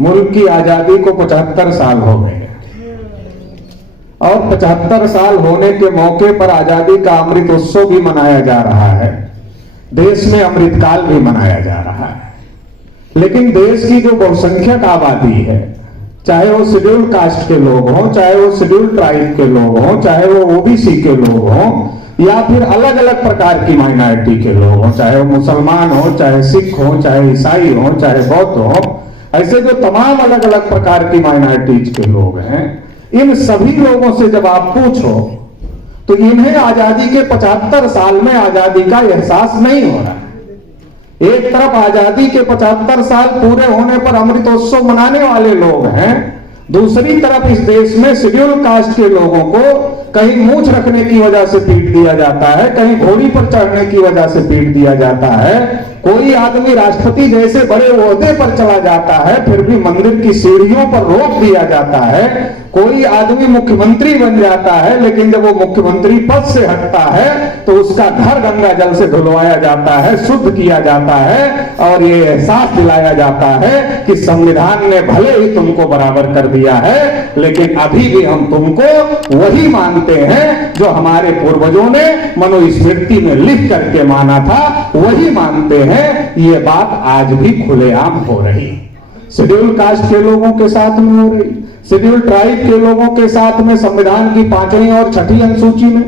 मुल्क की आजादी को 75 साल हो गए और 75 साल होने के मौके पर आजादी का अमृत उत्सव भी मनाया जा रहा है। देश में अमृतकाल भी मनाया जा रहा है। लेकिन देश की जो बहुसंख्यक आबादी है, चाहे वो शेड्यूल कास्ट के लोग हों, चाहे वो शेड्यूल ट्राइब के लोग हों, चाहे वो ओबीसी के लोग हों, या फिर अलग अलग प्रकार की माइनॉरिटी के लोग हों, चाहे वो मुसलमान हो, चाहे सिख हो, चाहे ईसाई हो, चाहे बौद्ध हो, ऐसे जो तमाम अलग अलग प्रकार की माइनॉरिटीज के लोग हैं, इन सभी लोगों से जब आप पूछो तो इन्हें आजादी के 75 साल में आजादी का एहसास नहीं हो रहा है। एक तरफ आजादी के 75 साल पूरे होने पर अमृतोत्सव मनाने वाले लोग हैं, दूसरी तरफ इस देश में शेड्यूल कास्ट के लोगों को कहीं मूंछ रखने की वजह से पीट दिया जाता है, कहीं घोड़ी पर चढ़ने की वजह से पीट दिया जाता है। कोई आदमी राष्ट्रपति जैसे बड़े ओहदे पर चला जाता है, फिर भी मंदिर की सीढ़ियों पर रोक दिया जाता है। कोई आदमी मुख्यमंत्री बन जाता है, लेकिन जब वो मुख्यमंत्री पद से हटता है तो उसका घर गंगा जल से धुलवाया जाता है, शुद्ध किया जाता है और ये एहसास दिलाया जाता है कि संविधान ने भले ही तुमको बराबर कर दिया है, लेकिन अभी भी हम तुमको वही मानते हैं जो हमारे पूर्वजों ने मनुस्मृति में लिख करके माना था, वही मानते हैं। ये बात आज भी खुलेआम हो रही, शेड्यूल कास्ट के लोगों के साथ में हो रही, शेड्यूल ट्राइब के लोगों के साथ में। संविधान की 5वीं और 6ठी अनुसूची में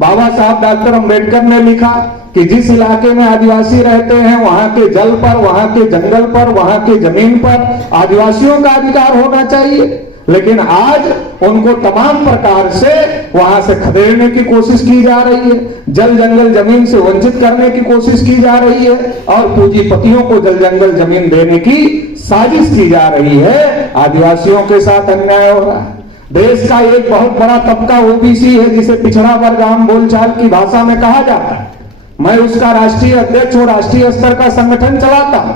बाबा साहब डॉक्टर अंबेडकर ने लिखा कि जिस इलाके में आदिवासी रहते हैं वहां के जल पर, वहां के जंगल पर, वहां के जमीन पर आदिवासियों का अधिकार होना चाहिए। लेकिन आज उनको तमाम प्रकार से वहां से खदेड़ने की कोशिश की जा रही है, जल जंगल जमीन से वंचित करने की कोशिश की जा रही है और पूंजीपतियों को जल जंगल जमीन देने की साजिश की जा रही है। आदिवासियों के साथ अन्याय हो रहा है। देश का एक बहुत बड़ा तबका ओबीसी है, जिसे पिछड़ा वर्ग आम बोलचाल की भाषा में कहा जाता है। मैं उसका राष्ट्रीय अध्यक्ष और राष्ट्रीय स्तर का संगठन चलाता हूं।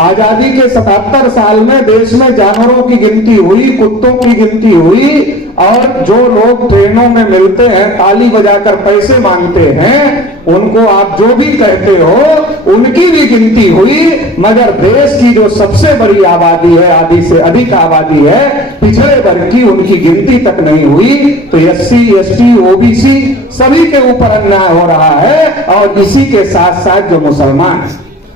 आजादी के 77 साल में देश में जानवरों की गिनती हुई, कुत्तों की गिनती हुई और जो लोग ट्रेनों में मिलते हैं, ताली बजाकर पैसे मांगते हैं, उनको आप जो भी कहते हो उनकी भी गिनती हुई। मगर देश की जो सबसे बड़ी आबादी है, आधी से अधिक आबादी है, पिछड़े वर्ग की, उनकी गिनती तक नहीं हुई। तो एससी, एसटी, ओबीसी सभी के ऊपर अन्याय हो रहा है। और इसी के साथ साथ जो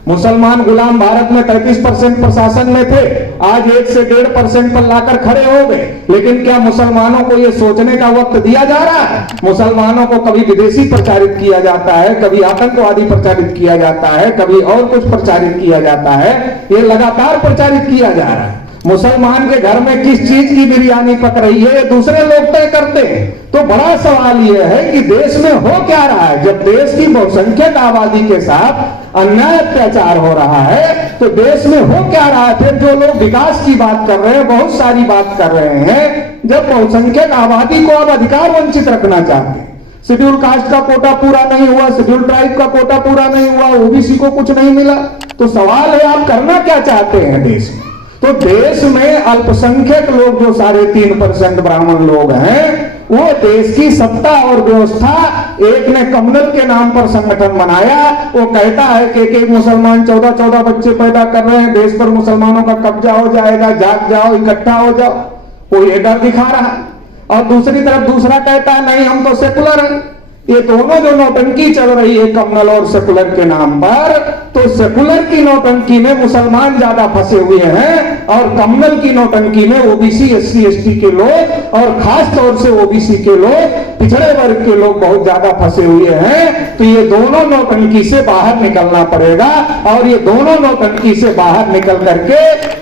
मुसलमान गुलाम भारत में 33% प्रशासन में थे, आज 1 से 1.5% पर लाकर खड़े हो गए। लेकिन क्या मुसलमानों को यह सोचने का वक्त दिया जा रहा है? मुसलमानों को कभी विदेशी प्रचारित किया जाता है, कभी आतंकवादी प्रचारित किया जाता है, कभी और कुछ प्रचारित किया जाता है। ये लगातार प्रचारित किया जा रहा है। मुसलमान के घर में किस चीज की बिरयानी पक रही है, ये दूसरे लोग तय करते हैं। तो बड़ा सवाल यह है कि देश में हो क्या रहा है? जब देश की बहुसंख्यक आबादी के साथ अन्याय अत्याचार हो रहा है तो देश में हो क्या रहा है? फिर जो लोग विकास की बात कर रहे हैं, बहुत सारी बात कर रहे हैं, जब बहुसंख्यक आबादी को अब अधिकार वंचित रखना चाहते हैं। शेड्यूल कास्ट का कोटा पूरा नहीं हुआ, शेड्यूल ट्राइब का कोटा पूरा नहीं हुआ, ओबीसी को कुछ नहीं मिला, तो सवाल है आप करना क्या चाहते हैं देश में? तो देश में अल्पसंख्यक लोग जो 3.5% ब्राह्मण लोग हैं, वो देश की सत्ता और व्यवस्था, एक ने कम्युनल के नाम पर संगठन बनाया, वो कहता है कि एक मुसलमान 14 बच्चे पैदा कर रहे हैं, देश पर मुसलमानों का कब्जा हो जाएगा, जाग जाओ, इकट्ठा हो जाओ, वो ये डर दिखा रहा है। और दूसरी तरफ दूसरा कहता है नहीं हम तो सेकुलर हैं। ये दोनों जो नौटंकी चल रही है कम्युनल और सेकुलर के नाम पर, तो सेकुलर की नौटंकी में मुसलमान ज्यादा फंसे हुए हैं और कम्युनल की नौटंकी में ओबीसी, एससी, एसटी के लोग और खास तौर से ओबीसी के लोग, पिछड़े वर्ग के लोग बहुत ज्यादा फंसे हुए हैं। तो ये दोनों नौटंकी से बाहर निकलना पड़ेगा और ये दोनों नौटंकी से बाहर निकल करके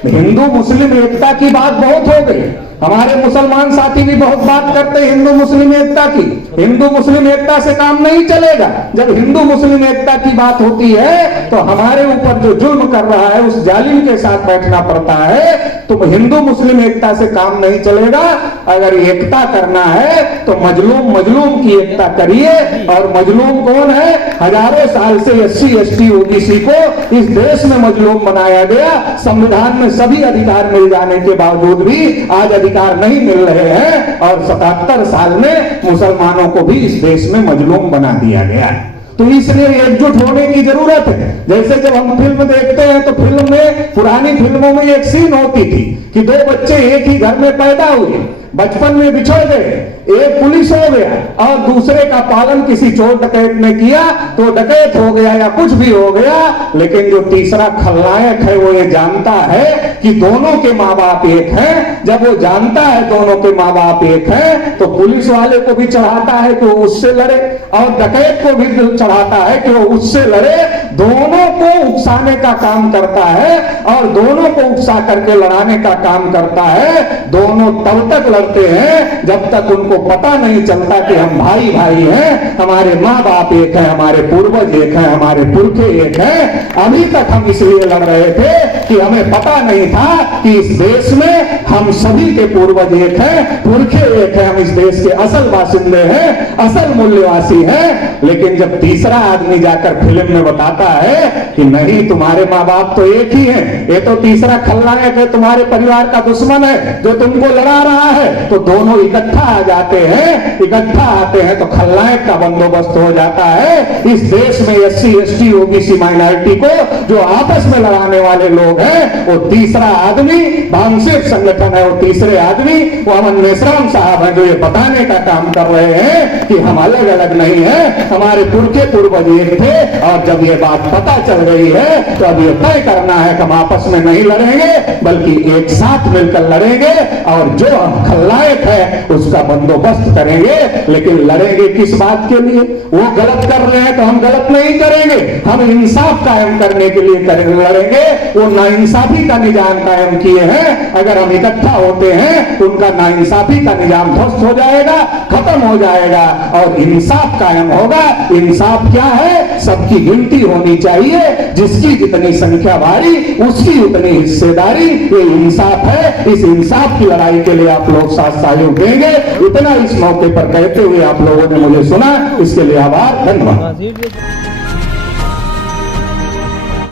हिंदू मुस्लिम एकता की बात बहुत हो गई। हमारे मुसलमान साथी भी बहुत बात करते हैं हिंदू मुस्लिम एकता की। हिंदू मुस्लिम एकता से काम नहीं चलेगा। जब हिंदू मुस्लिम एकता की बात होती है तो हमारे ऊपर जो जुल्म कर रहा है उस जालिम के साथ बैठना पड़ता है। तो हिंदू मुस्लिम एकता से काम नहीं चलेगा। अगर एकता करना है तो मजलूम की एकता करिए। और मजलूम कौन है? हजारों साल से एससी, एसटी, ओबीसी को इस देश में मजलूम बनाया गया। संविधान में सभी अधिकार मिल जाने के बावजूद भी आज अधिकार नहीं मिल रहे हैं और 77 साल में मुसलमानों को भी इस देश में मजलूम बना दिया गया है। तो इसलिए एकजुट होने की जरूरत है। जैसे जब हम फिल्म देखते हैं तो फिल्म में, पुरानी फिल्मों में एक सीन होती थी कि दो बच्चे एक ही घर में पैदा हुए, बचपन में बिछड़ गए, एक पुलिस हो गया और दूसरे का पालन किसी चोर डकैत ने किया तो डकैत हो गया या कुछ भी हो गया, लेकिन जो तीसरा खलनायक है वो ये जानता है कि दोनों के माँ बाप एक हैं। जब वो जानता है दोनों के माँ बाप एक हैं तो पुलिस वाले को भी चढ़ाता है कि वो उससे लड़े और डकैत को भी चढ़ाता है कि वो उससे लड़े। दोनों को उकसाने का काम करता है और दोनों को उकसा करके लड़ाने का काम करता है। दोनों तब तक लड़ते हैं जब तक उनको पता नहीं चलता कि हम भाई भाई हैं, हमारे माँ बाप एक हैं, हमारे पूर्वज एक हैं, हमारे पुरखे एक हैं। अभी तक हम इसलिए लड़ रहे थे कि हमें पता नहीं था कि इस देश में हम सभी के पूर्वज एक हैं, पुरखे एक हैं, हम इस देश के असल बासिंदे हैं, असल मूल्यवासी हैं। लेकिन जब तीसरा आदमी जाकर फिल्म में बताता है कि नहीं तुम्हारे माँ बाप तो एक ही हैं, ये तो तीसरा खलनायक है, तुम्हारे परिवार का दुश्मन है जो तुमको लड़ा रहा है, तो दोनों इकट्ठा आ जाते हैं। इकट्ठा आते हैं तो खलनायक का बंदोबस्त हो जाता है। इस देश में SC ST OBC माइनॉरिटी को जो आपस में लड़ाने वाले लोग हैं वो तीसरा आदमी भांगसेठ संगठन है, वो तीसरे आदमी वो अमन मेश्राम साहब है जो ये बताने का काम कर रहे हैं कि हम अलग अलग नहीं है, हमारे पुरखे पूर्वज एक थे। और जब ये बात पता चल रही है तो अब ये तय करना है कि हम आपस में नहीं लड़ेंगे बल्कि एक साथ मिलकर लड़ेंगे और जो खलनायक है उसका बंदोबस्त करेंगे। लेकिन लड़ेंगे किस बात के लिए? वो गलत कर रहे हैं तो हम गलत नहीं करेंगे, हम इंसाफ कायम करने के लिए लड़ेंगे। वो नाइंसाफी का निजाम कायम किए हैं, अगर हम इकट्ठा होते हैं तो उनका नाइंसाफी का निजाम ध्वस्त हो जाएगा, खत्म हो जाएगा और इंसाफ कायम होगा। इंसाफ क्या है? सबकी गिनती होनी चाहिए, जिसकी जितनी संख्या भारी उसकी उतनी हिस्सेदारी, ये इंसाफ है। इस इंसाफ की लड़ाई के लिए आप लोग साथ सहयोग देंगे, इतना इस मौके पर कहते हुए आप लोगों ने मुझे सुना, इसके लिए आभार, धन्यवाद।